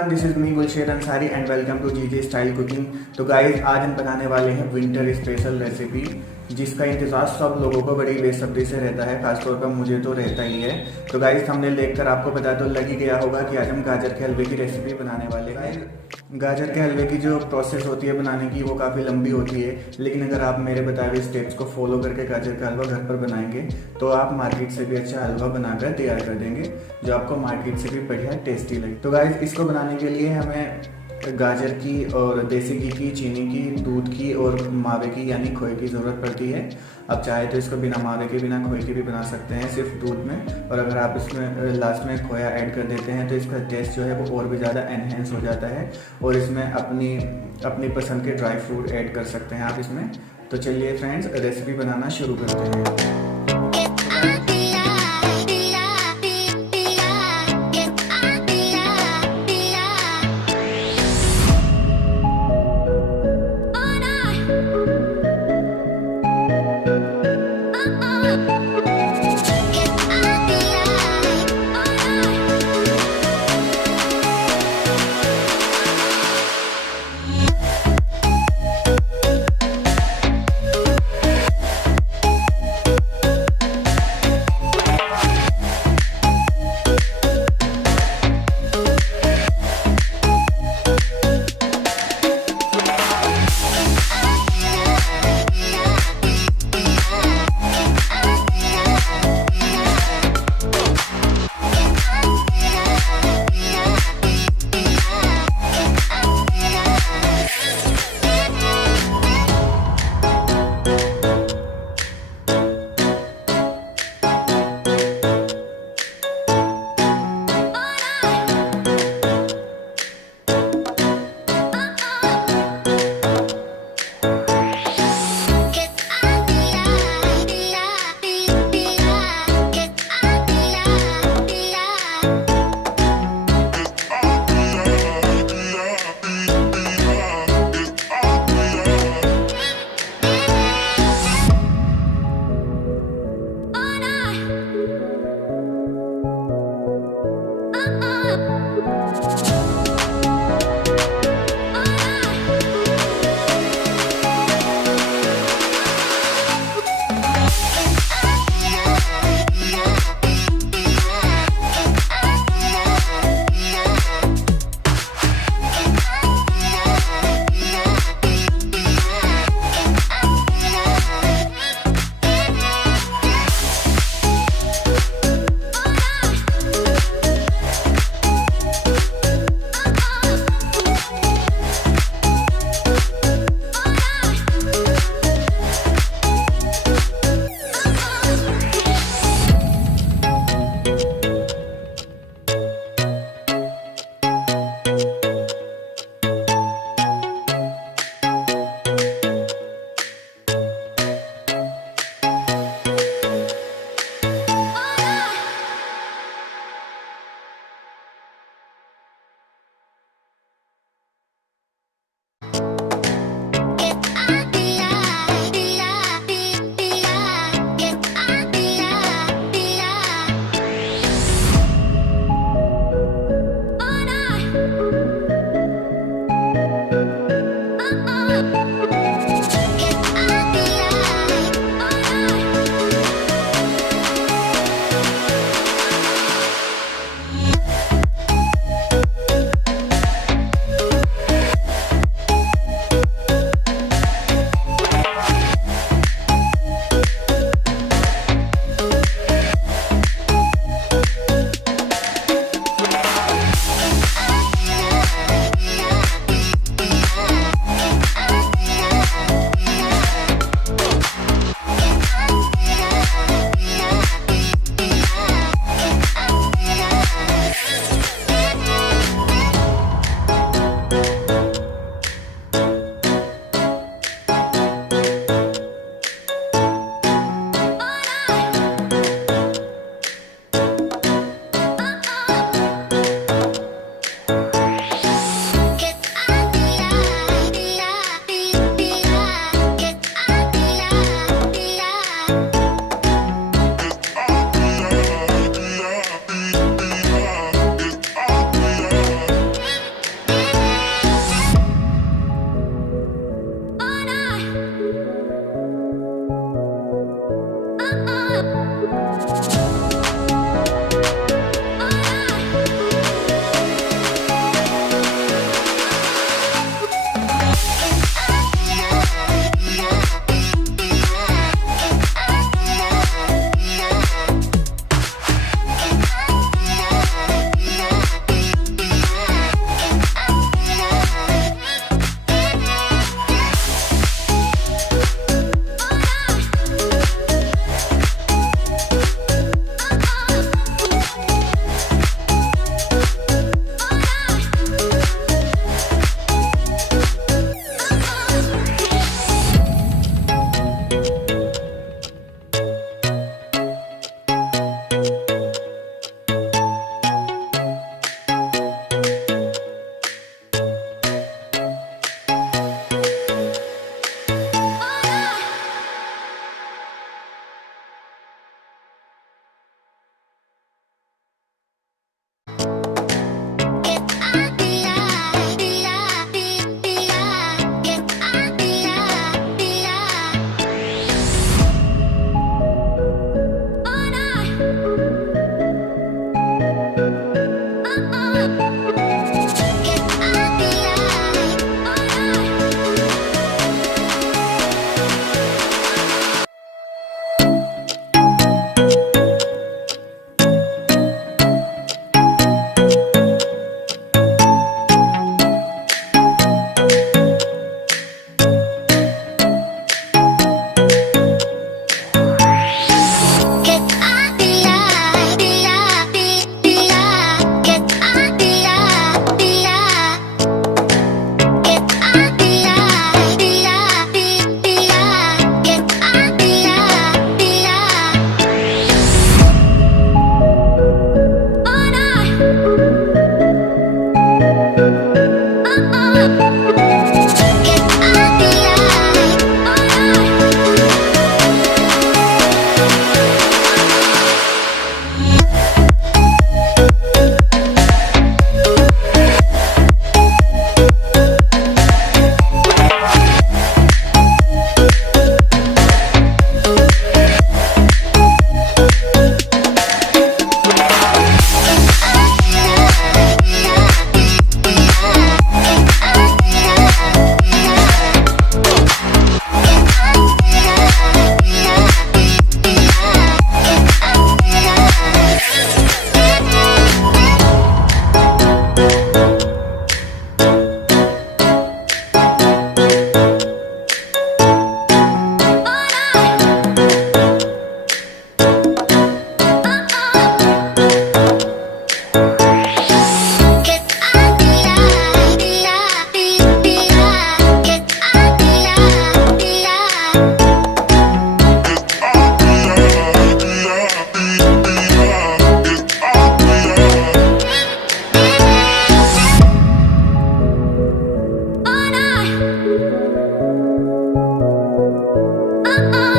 Everyone, this is me Gulsher Ansari and welcome to GJ style cooking. तो guys, आज हम बनाने वाले हैं विंटर स्पेशल रेसिपी, जिसका इंतजार सब लोगों को बड़ी बेसब्री से रहता है। खासतौर पर मुझे तो रहता ही है। तो गाइस, हमने देखकर आपको पता तो लग ही गया होगा कि आज हम गाजर के हलवे की रेसिपी बनाने वाले हैं। गाजर के हलवे की जो प्रोसेस होती है बनाने की, वो काफ़ी लंबी होती है, लेकिन अगर आप मेरे बताए हुए स्टेप्स को फॉलो करके गाजर का हलवा घर पर बनाएंगे तो आप मार्केट से भी अच्छा हलवा बनाकर तैयार कर देंगे, जो आपको मार्केट से भी बढ़िया टेस्टी लगे। तो गाइस, इसको बनाने के लिए हमें गाजर की और देसी घी की, चीनी की, दूध की और मावे की यानी खोए की ज़रूरत पड़ती है। आप चाहे तो इसको बिना मावे के, बिना खोए के भी बना सकते हैं, सिर्फ दूध में। और अगर आप इसमें लास्ट में खोया ऐड कर देते हैं तो इसका टेस्ट जो है वो और भी ज़्यादा एनहेंस हो जाता है। और इसमें अपनी पसंद के ड्राई फ्रूट ऐड कर सकते हैं आप इसमें। तो चलिए फ्रेंड्स, रेसिपी बनाना शुरू करते हैं।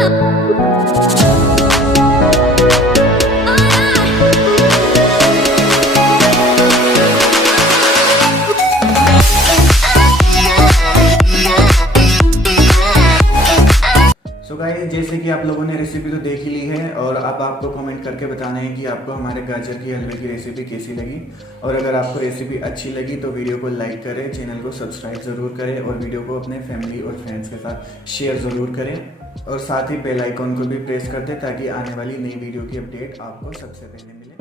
सो गाइस, जैसे कि आप लोगों ने रेसिपी तो देख ही ली है और अब आपको कमेंट करके बताना है कि आपको हमारे गाजर की हलवे की रेसिपी कैसी लगी। और अगर आपको रेसिपी अच्छी लगी तो वीडियो को लाइक करें, चैनल को सब्सक्राइब ज़रूर करें और वीडियो को अपने फैमिली और फ्रेंड्स के साथ शेयर ज़रूर करें। और साथ ही बेल आइकॉन को भी प्रेस कर दें ताकि आने वाली नई वीडियो की अपडेट आपको सबसे पहले मिले।